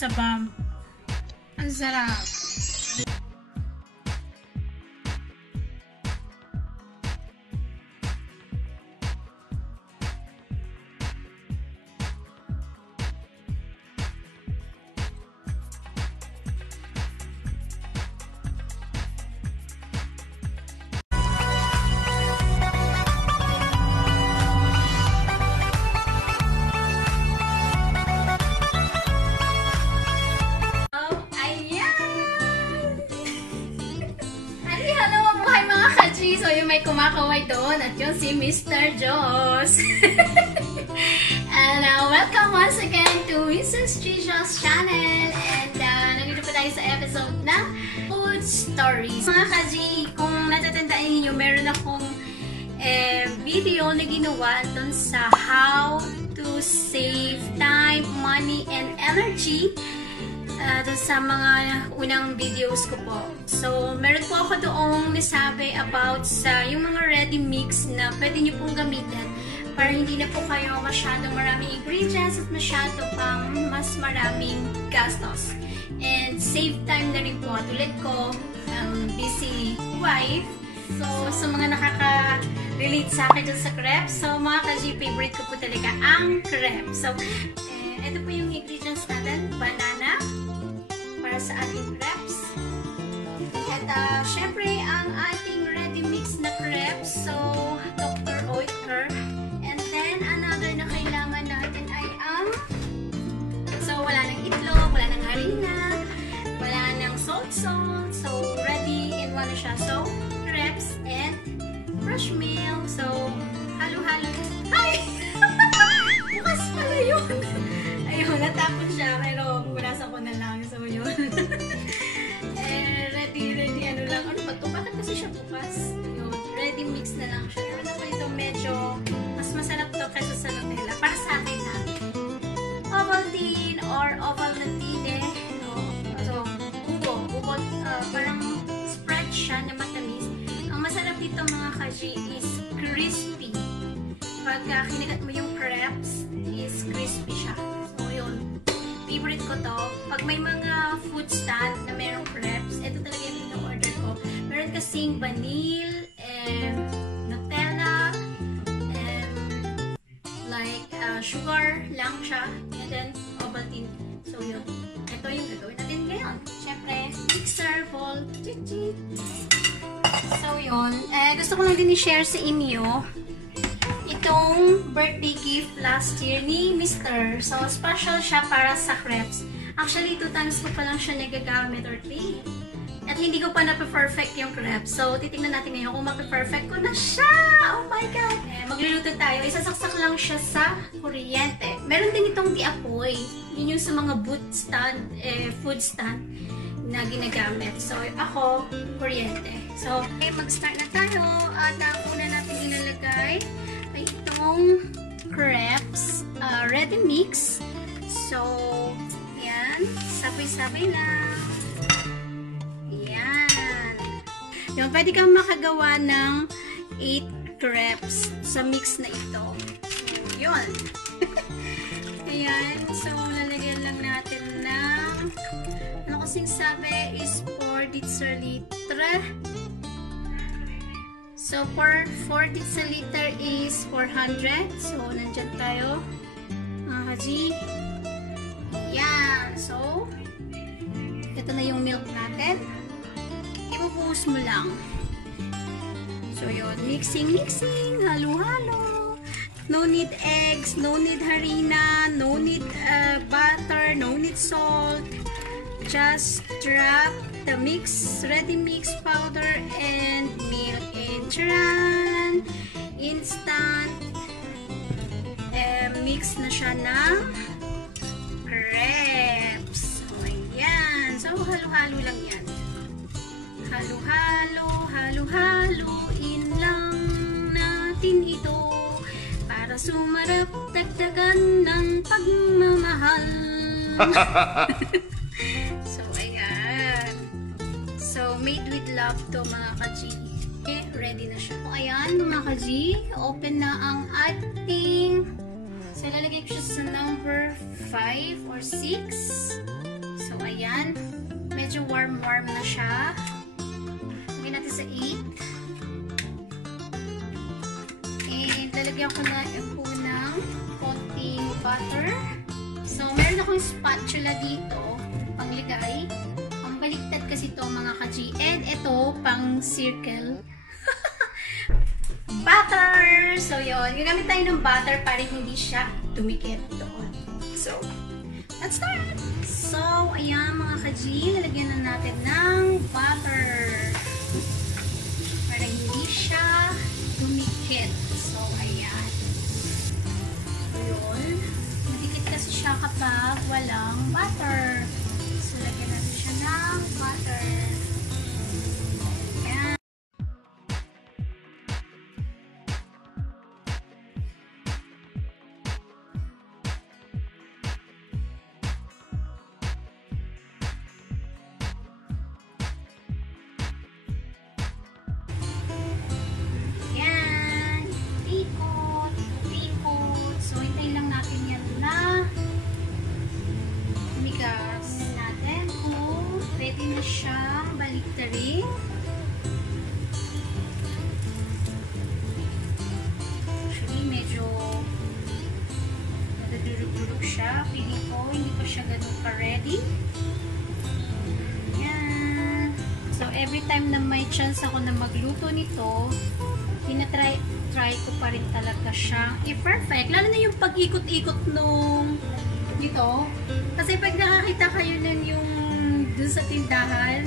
sabam. Ang sarap. So, yung may kumakaway doon at yung si Mr. Joss. And welcome once again to Misis channel. And nandito pa tayo sa episode ng Food Stories. Mga kaji, kung natatandaan niyo, meron akong video na ginawa doon sa how to save time, money, and energy doon sa mga unang videos ko po. So, meron po ako doong nasabi about sa yung mga ready mix na pwede nyo pong gamitin para hindi na po kayo masyadong maraming ingredients at masyado pang mas maraming gastos. And save time na rin po. Tulad ko, busy wife. So, sa mga nakaka-relate sa akin dun sa crepes. So, mga kaji, favorite ko po talaga ang crepes. So, ito po yung ingredients natin. Banana para sa ating crepes. At syempre, ang ating ready mix na crepes. So, Dr. Oeker. And then, another na kailangan natin ay ang so, wala nang itlog, wala nang harina, wala nang salt. So, ready in one siya. So, crepes and fresh milk. So, halo-halo. Ay! Bukas pala yun. Ayun, natapon siya. Pero, punasan ko na lang. So, yun. ready, ano lang. Ano ba ito? Bakit kasi siya bukas? Yun, ready mix na lang siya. Pero ako ito medyo, mas masarap to kaysa sa Nutella. Para sa akin na. Ovaltine or Ovaltine. So, ubo. Parang spread siya na matamis. Ang masarap dito mga kaji is crispy. Pagka kinagat mo yung crepes, is crispy siya. So, yun. Favorite ko to. Pag may mga food stand na merong crepes, ito talaga yung ino-order ko. Meron kasing vanille, Nutella, like sugar lang siya, and then Ovaltine. So, yun. Ito yung gagawin natin ngayon. Siyempre, mixer bowl. So, yun. Gusto ko lang din i-share sa inyo itong birthday gift last year ni Mr. So, special siya para sa crepes. Actually, 2 times ko pa lang siya nagagamit or 3. At hindi ko pa na-perfect yung crepes. So, titingnan natin ngayon kung ma-perfect ko na siya. Oh my God! Magluluto tayo. Isasaksak lang siya sa kuryente. Meron din itong di-apoy. Yun yung sa mga food stand na ginagamit. So, ako, kuryente. So, mag-start na tayo. At ang una natin ilalagay ay itong crepes ready mix. So, yan. Sabay-sabay lang. Yan. Yung, pwede kang makagawa ng 8 crepes sa mix na ito. Yun. Ayan. So, lalagyan lang natin ng ano kasing sabi is 4 deciliter. So, for 4 deciliter is 400. So, nandyan tayo. Mga kaji. Yan. So, ito na yung milk natin. Ibubuhos mo lang. So, yun. Mixing. Halo-halo. No need eggs. No need harina. No need butter. No need salt. Just drop the ready mix powder and milk, and charan, instant mix na siya ng crepes. So, ayan. So, halo-halo lang yan. Halo-haloin lang natin ito para sumarap, dagdagan ng pagmamahal. So, ayan. So, made with love to mga kaji. Okay, ready na siya. So, ayan mga kaji. Open na ang ating. So, lalagay ko siya sa number 5 or 6. ayan. Medyo warm-warm na siya. Lagyan natin sa 8. And lalagyan ko na po ng konting butter. So, meron akong spatula dito, pangligay. Ang baliktad kasi ito mga kaji. And ito, pang circle. Butter! So, yun. Gagamit tayo ng butter para hindi siya tumikit doon. So, let's start! So, ayan mga kaji. Lalagyan na natin ng butter. Para hindi siya tumikit. So, ayan. Yun. Madikit kasi siya kapag walang butter. So, lagyan natin siya ng butter. Ayan. Siyang baliktarin. Actually, medyo nadudurog-durog siya. Feeling ko, hindi pa siya ganun ka-ready. Yan. So, every time na may chance ako na magluto nito, tinatry ko pa rin talaga siyang i-perfect. Lalo na yung pag-ikot-ikot nung dito. Kasi pag nakakita kayo nun yung dun sa tindahan,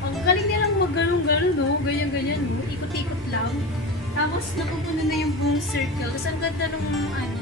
ang galing nilang mag-galong-galong, no? Ganyan-ganyan, no? Ikot-ikot lang. Tapos, napupuno na yung buong circle. Tapos, ang ganda nung, ano.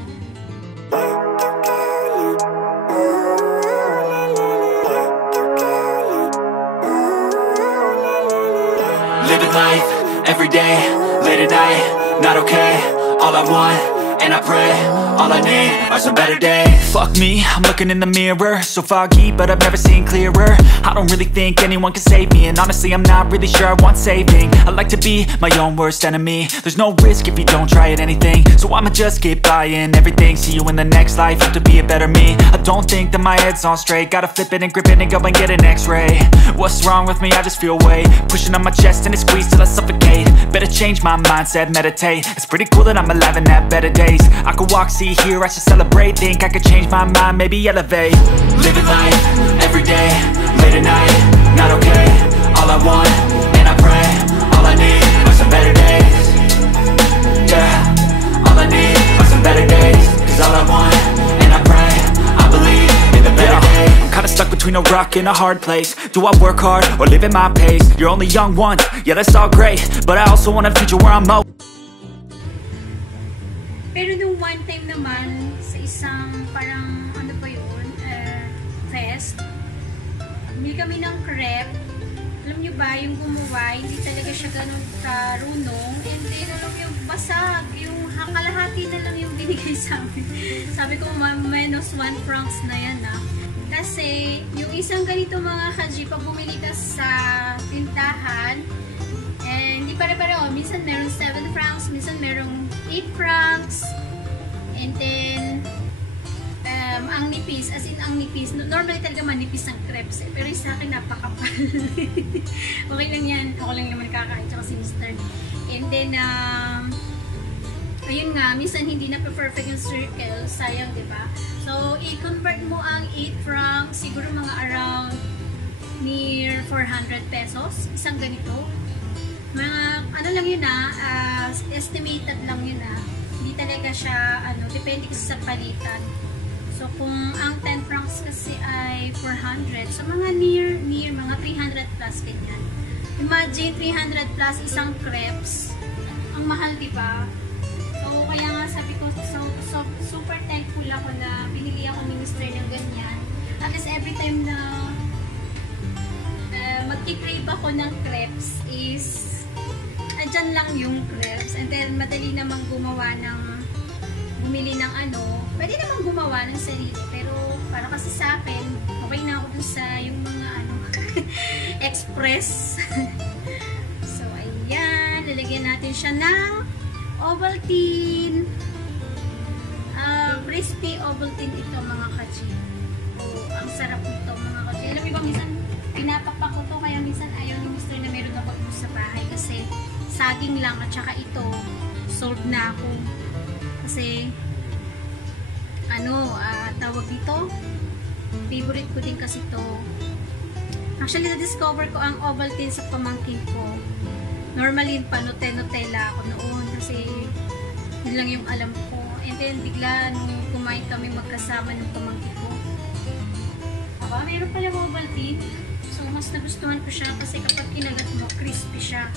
Living life, everyday, late at night, not okay. All I want, and I pray, all I need are some better days. Fuck me, I'm looking in the mirror, so foggy, but I've never seen clearer. I don't really think anyone can save me, and honestly I'm not really sure I want saving. I like to be my own worst enemy. There's no risk if you don't try at anything, so I'ma just keep buying everything. See you in the next life, have to be a better me. I don't think that my head's on straight, gotta flip it and grip it and go and get an x-ray. What's wrong with me? I just feel weight pushing on my chest and it squeezes till I suffocate. Better change my mindset, meditate. It's pretty cool that I'm alive and have better days. I could walk, see, hear, I should celebrate. Think I could change my mind, maybe elevate. Living life, everyday, late at night, not okay. All I want, and I pray, all I need are some better days. Yeah, all I need are some better days. Cause all I want, and I pray, I believe in the better days. I'm kinda stuck between a rock and a hard place. Do I work hard, or live at my pace? You're only young once, yeah that's all great, but I also want a future where I'm Pero nung one time naman, sa isang parang, ano ba yun, fest, bumili kami ng crepe. Alam nyo ba, yung gumawa, hindi talaga siya ganun karunong. And then, alam yung basag, yung kalahati na lang yung binigay sa amin. Sabi ko, minus 1 francs na yan Kasi, yung isang ganito mga kaji, pag bumili ka sa tindahan, hindi pare-pareho. Minsan meron 7 francs, minsan merong 8 francs. And then, ang nipis, as in ang nipis. Normally talaga manipis ang crepes Pero yung sa akin napakapal. Okay lang yan. Ako lang naman kakain. Tsaka si Mr. And then, ayun nga, minsan hindi na perfect yung circle. Sayang, diba? So, i-convert mo ang 8 francs. Siguro mga around near 400 pesos. Isang ganito. Mga, ano lang yun estimated lang yun Hindi talaga siya, depende kasi sa palitan. So, kung ang 10 francs kasi ay 400, so mga near, mga 300 plus ganyan. Imagine, 300 plus isang crepes. Ang mahal, diba? So, kaya nga sabi ko, so super thankful ako na binili ako ni Mr. ng ganyan. At least every time na magkikrave ako ng crepes is andyan lang yung crepes. And then, madali namang gumawa ng, bumili ng pwede namang gumawa ng sarili. Pero, para kasi sa akin, okay na ako dun sa yung mga express. So, ayan. Lalagyan natin siya ng Ovaltine. Crispy Ovaltine ito mga kaji. Oh, ang sarap nito mga kaji. Alam mo ba, minsan pinapapak ko to, kaya minsan ayaw ni Mr. na meron ako ito sa bahay kasi saging lang at saka ito sold na ako. Kasi tawag dito, favorite ko din kasi to. Actually, na-discover ko ang Ovaltine sa pamangkin ko. Normally, Nutella ako noon kasi yun lang yung alam ko. And then, bigla, nung kumain kami magkasama ng pamangkin ko, meron pala Ovaltine. So, mas nagustuhan ko siya kasi kapag kinagat mo, crispy siya.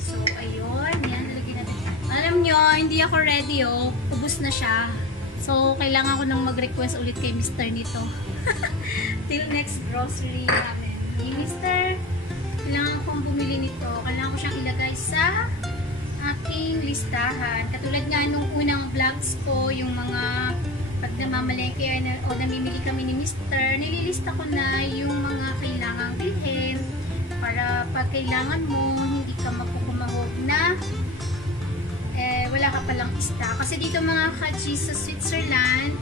So, ayun. Yan, nalagyan natin. Alam nyo, hindi ako ready, oh. Ubus na siya. So, kailangan ko nang mag-request ulit kay Mr. nito. Till next grocery namin. Hey, Mr. Kailangan kong bumili nito. Kailangan ko siyang ilagay sa aking listahan. Katulad nga nung unang vlogs ko, yung mga pag namamalengke o namimili kami ni Mr., nililista ko na yung mga kailangang bilhin para pag kailangan mo, hindi ka mapukumahog na wala ka palang stock. Kasi dito mga kaji sa Switzerland,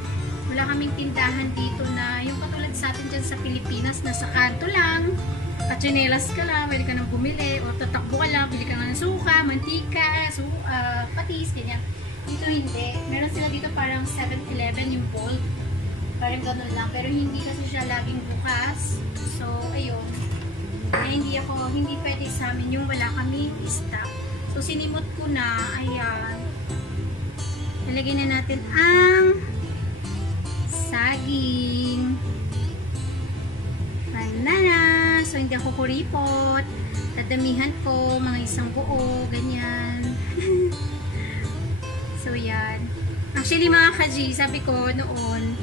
wala kaming tindahan dito na yung katulad sa atin dyan sa Pilipinas na sa kanto lang, katsinelas ka lang, pwede ka nang bumili o tatakbo ka lang, bili ka nga ng suka, mantika, patis, ganyan. Dito hindi. Meron sila dito parang 7-Eleven yung Bolt. Parang ganun lang. Pero hindi kasi siya laging bukas. So, ayun. Kaya hindi pwede sa amin yung wala kami stock. So, sinimot ko na. Ayan. Nalagyan na natin ang saging. Banana. So, hindi ako kuripot. Dadamihan ko. Mga isang buo. Ganyan. So, yan. Actually, mga kaji, sabi ko noon,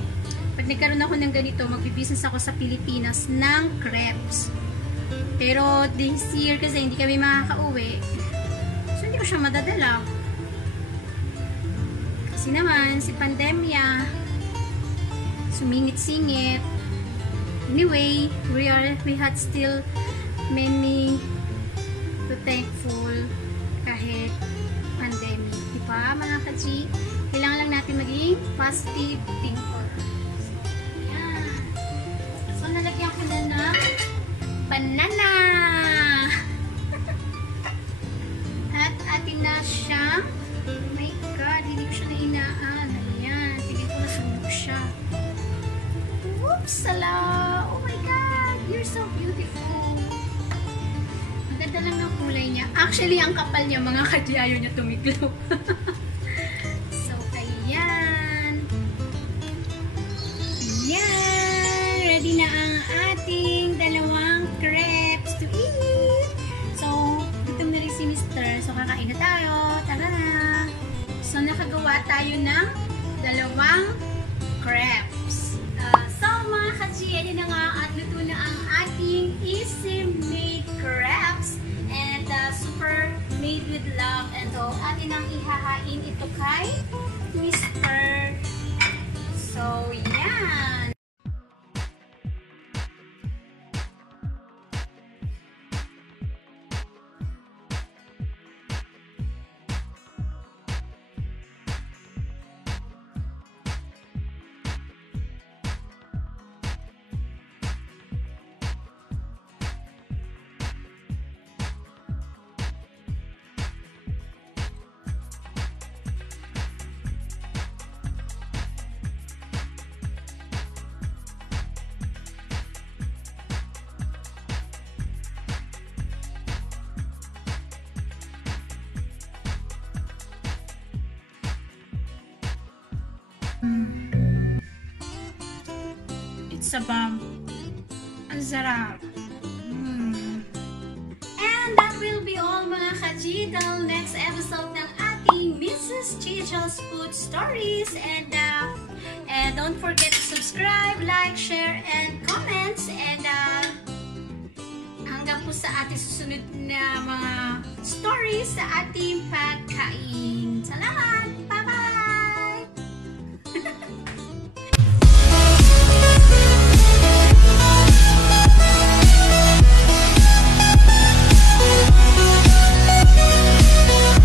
pag nagkaroon ako ng ganito, magbibusiness ako sa Pilipinas ng crepes. Pero, this year, kasi hindi kami makakauwi, so, hindi ko siya madadala. Kasi naman, si pandemya, sumingit-singit. Anyway, we had still many to thankful kahit pandemic. Diba, mga kaji? Kailangan lang natin maging positive thinker. So, yan. So, nalagyan ko na ng banana. At atin na siyang, oh my God, hindi ko siya nahinaan. Ayan, tingin ko nasunog siya. Oops, sala. Oh my God, you're so beautiful. Ang ganda lang ng kulay niya. Actually, ang kapal niya, mga kaji, ayaw niya tumiklaw. So, ayan. Ayan. Ready na ang ating dalawang crepes to eat. So, gutom na rin si Mr. So, kakain na tayo. Tara na. So, nakagawa tayo ng dalawang crepes. So, mga kaji, ayan na nga at luto na ang ating easy-made crepes. And super made with love. And so, atin ang ihahain ito kay Mr. So, yan. It's a bomb. Ang sarap. And that will be all, mga kaji, till next episode ng ating Mrs. Chicha's Food Stories. And don't forget to subscribe, like, share, and comments. And hanggang po sa ating susunod na mga stories sa ating pagkain.